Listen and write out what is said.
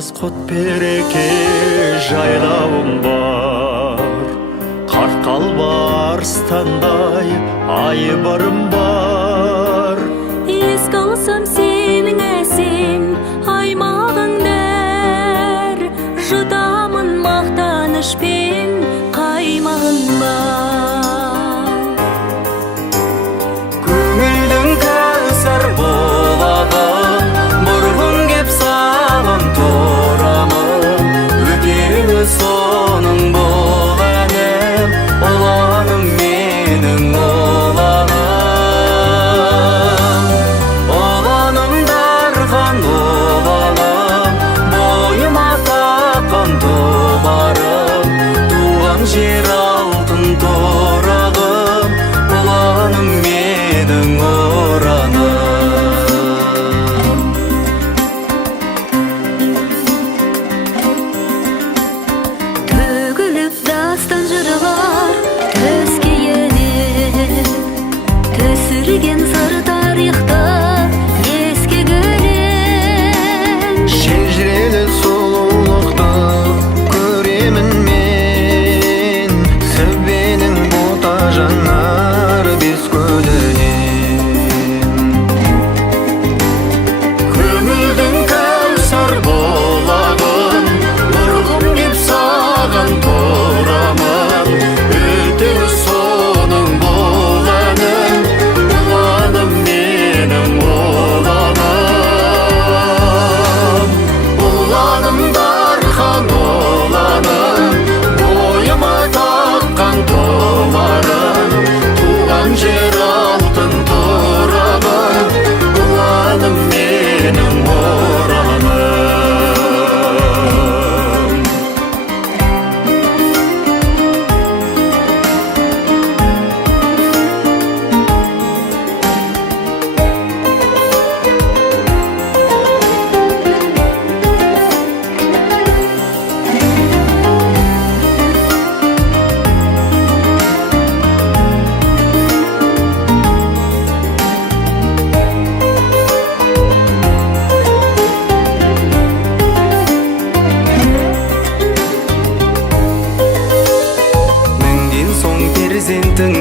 аз құт береке жайлауым бар, қарқалба арыстандай айбарым бар. Еске алсам сенің әсем аймағыңдар, жұтамын мақтанышпен қаймағыңда. Көңілдің кәусар болағын, бұрғым кеп саған торамын. Өтеуі соның бол әнім, оланым менің оланым. Оланым дархан оланым, бойыма таққан тобарым. Туған жер алтын торағым, оланым менің ораным. Төгіліп дастан жырлар төскейіне, түсірген сыр тарихты еске келем. Шежірелі сұлулықты көремін мен, сәбенің бота жанар бес көлінен. Көңілдің кәусар болағын, бұрғым кеп саған торамын. Өтеуі соның бол әнім, оланым менің оланым. Оланым дархан оланым, бойыма таққан тобарым. Туған жер алтын торағым, оланым менің ораным. Міңден соң перзентің